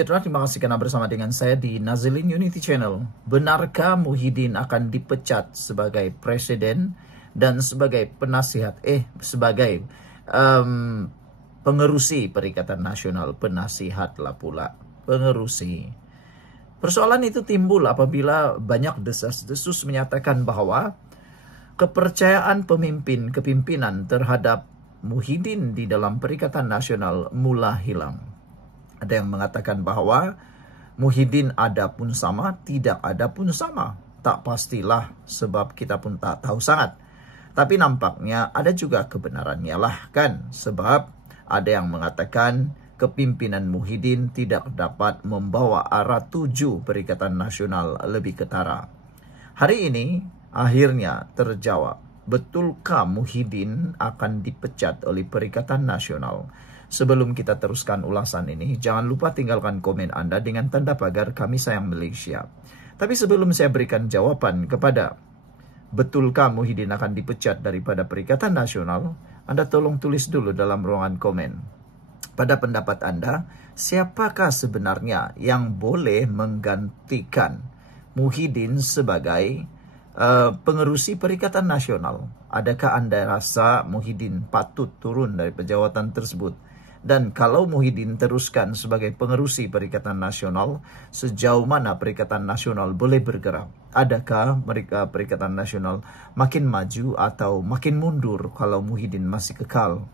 sejahtera, terima kasih karena bersama dengan saya di Nazilin Unity Channel. Benarkah Muhyiddin akan dipecat sebagai presiden dan sebagai sebagai pengerusi Perikatan Nasional, penasihat lah pula, pengerusi. Persoalan itu timbul apabila banyak desas-desus menyatakan bahwa kepercayaan kepimpinan terhadap Muhyiddin di dalam Perikatan Nasional mulai hilang. Ada yang mengatakan bahwa Muhyiddin ada pun sama, tidak ada pun sama. Tak pastilah sebab kita pun tak tahu sangat. Tapi nampaknya ada juga kebenarannya lah kan. Sebab ada yang mengatakan kepimpinan Muhyiddin tidak dapat membawa arah tuju Perikatan Nasional lebih ketara. Hari ini akhirnya terjawab. Betulkah Muhyiddin akan dipecat oleh Perikatan Nasional? Sebelum kita teruskan ulasan ini, jangan lupa tinggalkan komen Anda dengan tanda pagar Kami Sayang Malaysia. Tapi sebelum saya berikan jawaban kepada betulkah Muhyiddin akan dipecat daripada Perikatan Nasional, Anda tolong tulis dulu dalam ruangan komen. Pada pendapat Anda, siapakah sebenarnya yang boleh menggantikan Muhyiddin sebagai pengerusi Perikatan Nasional? Adakah Anda rasa Muhyiddin patut turun dari jawatan tersebut? Dan kalau Muhyiddin teruskan sebagai pengerusi Perikatan Nasional, sejauh mana Perikatan Nasional boleh bergerak? Adakah Perikatan Nasional makin maju atau makin mundur kalau Muhyiddin masih kekal?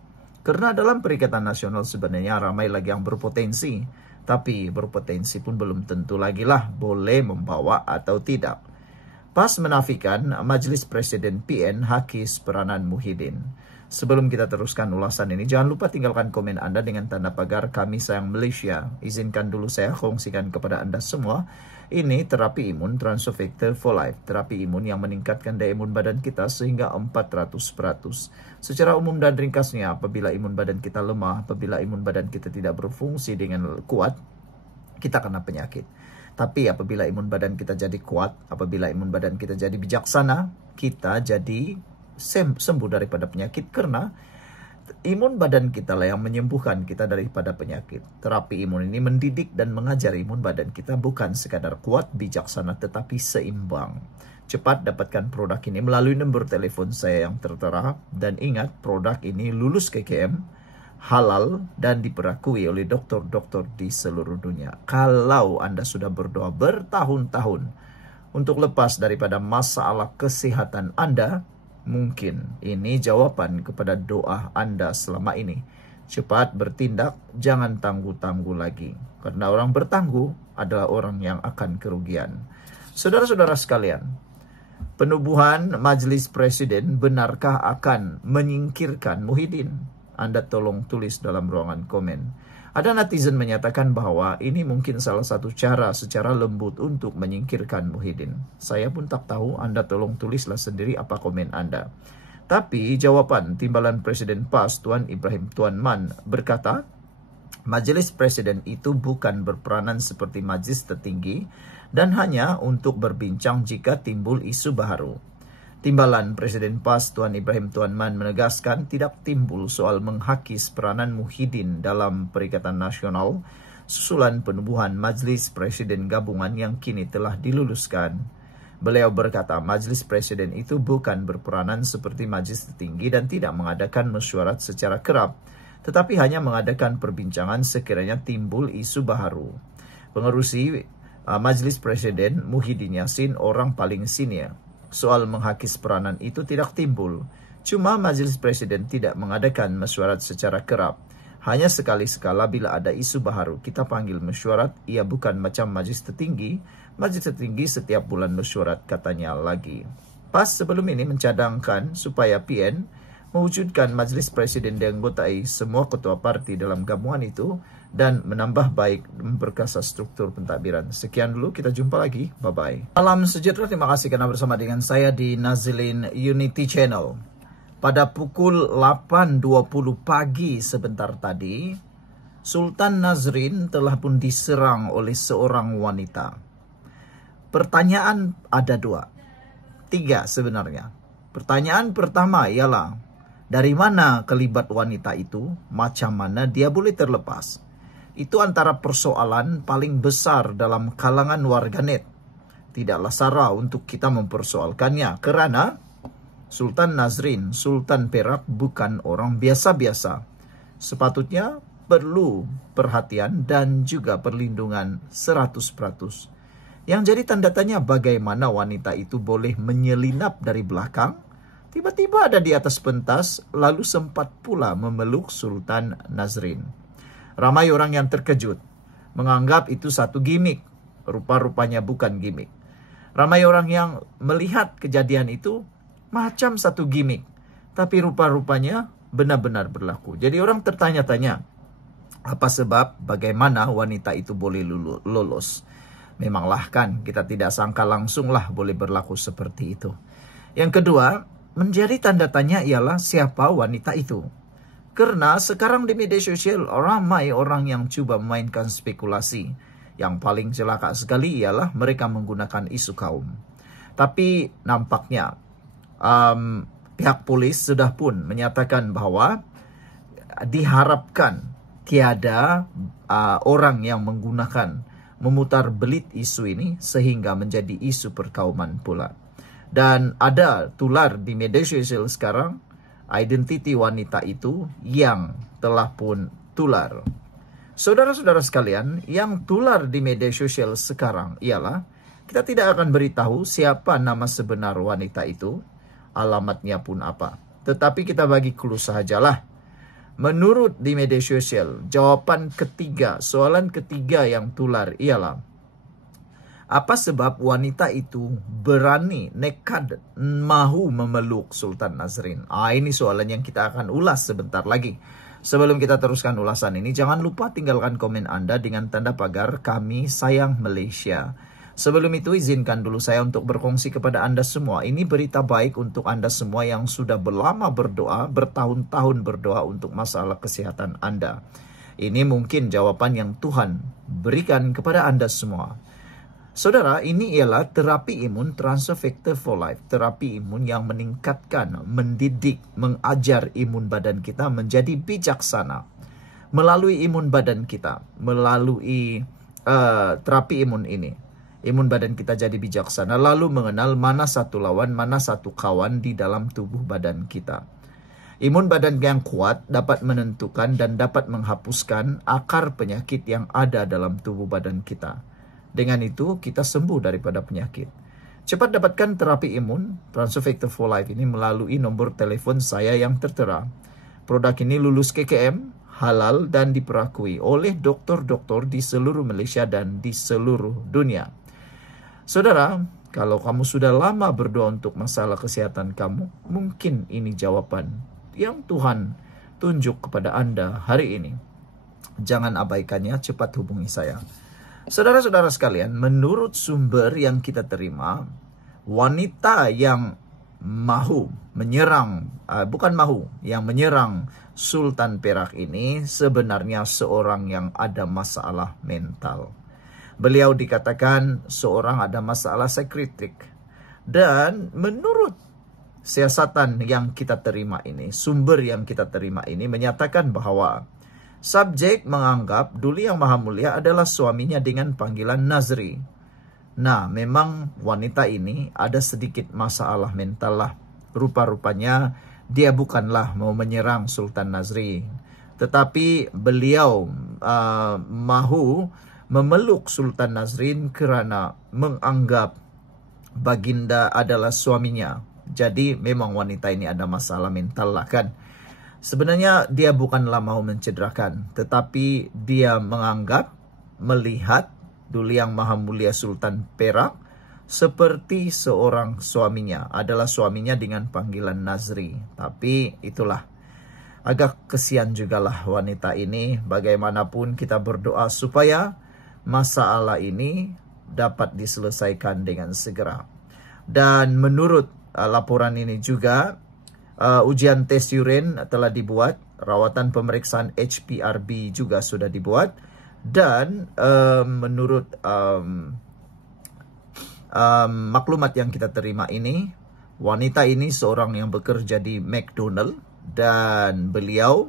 Karena dalam Perikatan Nasional sebenarnya ramai lagi yang berpotensi, tapi berpotensi pun belum tentu lagi lah boleh membawa atau tidak. PAS menafikan Majelis Presiden PN hakis peranan Muhyiddin. Sebelum kita teruskan ulasan ini, jangan lupa tinggalkan komen Anda dengan tanda pagar Kami Sayang Malaysia. Izinkan dulu saya kongsikan kepada Anda semua. Ini terapi imun Transofector for Life. Terapi imun yang meningkatkan daya imun badan kita sehingga 400%. Secara umum dan ringkasnya, apabila imun badan kita lemah, apabila imun badan kita tidak berfungsi dengan kuat, kita kena penyakit. Tapi apabila imun badan kita jadi kuat, apabila imun badan kita jadi bijaksana, kita jadi sembuh daripada penyakit, karena imun badan kita lah yang menyembuhkan kita daripada penyakit. Terapi imun ini mendidik dan mengajar imun badan kita bukan sekadar kuat, bijaksana, tetapi seimbang. Cepat dapatkan produk ini melalui nombor telepon saya yang tertera. Dan ingat, produk ini lulus KKM, halal, dan diperakui oleh dokter-dokter di seluruh dunia. Kalau Anda sudah berdoa bertahun-tahun untuk lepas daripada masalah kesehatan Anda, mungkin ini jawaban kepada doa Anda selama ini. Cepat bertindak, jangan tangguh-tangguh lagi. Karena orang bertangguh adalah orang yang akan kerugian. Saudara-saudara sekalian, penubuhan Majelis Presiden benarkah akan menyingkirkan Muhyiddin? Anda tolong tulis dalam ruangan komen. Ada netizen menyatakan bahwa ini mungkin salah satu cara secara lembut untuk menyingkirkan Muhyiddin. Saya pun tak tahu, Anda tolong tulislah sendiri apa komen Anda. Tapi jawaban Timbalan Presiden PAS Tuan Ibrahim Tuan Man berkata, Majelis Presiden itu bukan berperanan seperti majlis tertinggi dan hanya untuk berbincang jika timbul isu baharu. Timbalan Presiden PAS Tuan Ibrahim Tuan Man menegaskan tidak timbul soal menghakis peranan Muhyiddin dalam Perikatan Nasional susulan penubuhan Majelis Presiden Gabungan yang kini telah diluluskan. Beliau berkata Majelis Presiden itu bukan berperanan seperti majlis tertinggi dan tidak mengadakan mesyuarat secara kerap, tetapi hanya mengadakan perbincangan sekiranya timbul isu baharu. Pengerusi Majelis Presiden Muhyiddin Yassin orang paling senior. Soal menghakis peranan itu tidak timbul. Cuma Majelis Presiden tidak mengadakan mesyuarat secara kerap. Hanya sekali-sekala bila ada isu baharu, kita panggil mesyuarat. Ia bukan macam majlis tertinggi. Majlis tertinggi setiap bulan mesyuarat, katanya lagi. PAS sebelum ini mencadangkan supaya PN mewujudkan Majelis Presiden dianggotai semua ketua parti dalam gabungan itu dan menambah baik memperkasa struktur pentadbiran. Sekian dulu, kita jumpa lagi. Bye-bye. Salam sejahtera, terima kasih karena bersama dengan saya di Nazilin Unity Channel. Pada pukul 8.20 pagi sebentar tadi, Sultan Nazrin telah pun diserang oleh seorang wanita. Pertanyaan ada tiga sebenarnya. Pertanyaan pertama ialah, dari mana kelibat wanita itu? Macam mana dia boleh terlepas? itu antara persoalan paling besar dalam kalangan warganet. Tidaklah salah untuk kita mempersoalkannya, karena Sultan Nazrin, Sultan Perak bukan orang biasa-biasa. Sepatutnya perlu perhatian dan juga perlindungan 100%. Yang jadi tanda tanya, bagaimana wanita itu boleh menyelinap dari belakang, tiba-tiba ada di atas pentas, lalu sempat pula memeluk Sultan Nazrin. Ramai orang yang terkejut, menganggap itu satu gimik. Rupa-rupanya bukan gimik. Ramai orang yang melihat kejadian itu macam satu gimik, tapi rupa-rupanya benar-benar berlaku. Jadi orang tertanya-tanya, apa sebab, bagaimana wanita itu boleh lolos? Memanglah kan, kita tidak sangka langsunglah boleh berlaku seperti itu. Yang kedua, menjadi tanda tanya ialah siapa wanita itu. Karena sekarang di media sosial ramai orang yang coba memainkan spekulasi. Yang paling celaka sekali ialah mereka menggunakan isu kaum. Tapi nampaknya pihak polis sudah pun menyatakan bahwa diharapkan tiada orang yang menggunakan memutar belit isu ini sehingga menjadi isu perkauman pula. Dan ada tular di media sosial sekarang identiti wanita itu yang telah pun tular. Saudara-saudara sekalian, yang tular di media sosial sekarang ialah kita tidak akan beritahu siapa nama sebenar wanita itu, alamatnya pun apa. Tetapi kita bagi clue sahajalah. Menurut di media sosial, jawaban ketiga, soalan ketiga yang tular ialah, apa sebab wanita itu berani, nekat, mahu memeluk Sultan Nazrin? Ini soalan yang kita akan ulas sebentar lagi. Sebelum kita teruskan ulasan ini, jangan lupa tinggalkan komen Anda dengan tanda pagar Kami Sayang Malaysia. Sebelum itu, izinkan dulu saya untuk berkongsi kepada Anda semua. Ini berita baik untuk Anda semua yang sudah berlama berdoa, bertahun-tahun berdoa untuk masalah kesehatan Anda. Ini mungkin jawaban yang Tuhan berikan kepada Anda semua. Saudara, ini ialah terapi imun Transfer Factor for Life. Terapi imun yang meningkatkan, mendidik, mengajar imun badan kita menjadi bijaksana. Melalui imun badan kita, melalui terapi imun ini, imun badan kita jadi bijaksana, lalu mengenal mana satu lawan, mana satu kawan di dalam tubuh badan kita. Imun badan yang kuat dapat menentukan dan dapat menghapuskan akar penyakit yang ada dalam tubuh badan kita. Dengan itu, kita sembuh daripada penyakit. Cepat dapatkan terapi imun Transfer Factor for Life ini melalui nomor telepon saya yang tertera. Produk ini lulus KKM, halal dan diperakui oleh doktor-doktor di seluruh Malaysia dan di seluruh dunia. Saudara, kalau kamu sudah lama berdoa untuk masalah kesehatan kamu, mungkin ini jawaban yang Tuhan tunjuk kepada Anda hari ini. Jangan abaikannya, cepat hubungi saya. Saudara-saudara sekalian, menurut sumber yang kita terima, wanita yang mahu menyerang, yang menyerang Sultan Perak ini sebenarnya seorang yang ada masalah mental. Beliau dikatakan seorang ada masalah psikotrik. Dan menurut siasatan yang kita terima ini, sumber yang kita terima ini menyatakan bahwa subjek menganggap Duli Yang Maha Mulia adalah suaminya dengan panggilan Nazri. Nah, memang wanita ini ada sedikit masalah mental lah. Rupa-rupanya dia bukanlah mau menyerang Sultan Nazri, tetapi beliau mahu memeluk Sultan Nazrin kerana menganggap baginda adalah suaminya. Jadi memang wanita ini ada masalah mental lah kan. Sebenarnya dia bukanlah mau mencederakan, tetapi dia menganggap, melihat Duli Yang Maha Mulia Sultan Perak seperti seorang suaminya, adalah suaminya dengan panggilan Nazri. Tapi itulah, agak kesian jugalah wanita ini. Bagaimanapun kita berdoa supaya masalah ini dapat diselesaikan dengan segera. Dan menurut laporan ini juga, ujian tes urin telah dibuat, rawatan pemeriksaan HPRB juga sudah dibuat, dan menurut maklumat yang kita terima ini, wanita ini seorang yang bekerja di McDonald dan beliau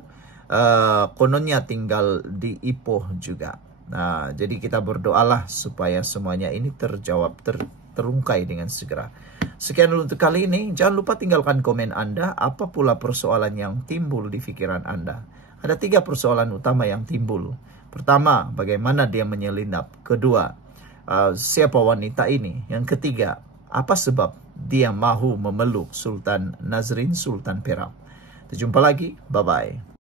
kononnya tinggal di Ipoh juga. Nah, jadi kita berdoalah supaya semuanya ini terjawab, terungkai dengan segera. Sekian dulu untuk kali ini. Jangan lupa tinggalkan komen Anda. Apa pula persoalan yang timbul di pikiran Anda? Ada 3 persoalan utama yang timbul. Pertama, bagaimana dia menyelinap. Kedua, siapa wanita ini? Yang ketiga, apa sebab dia mahu memeluk Sultan Nazrin, Sultan Perak? Kita jumpa lagi. Bye-bye.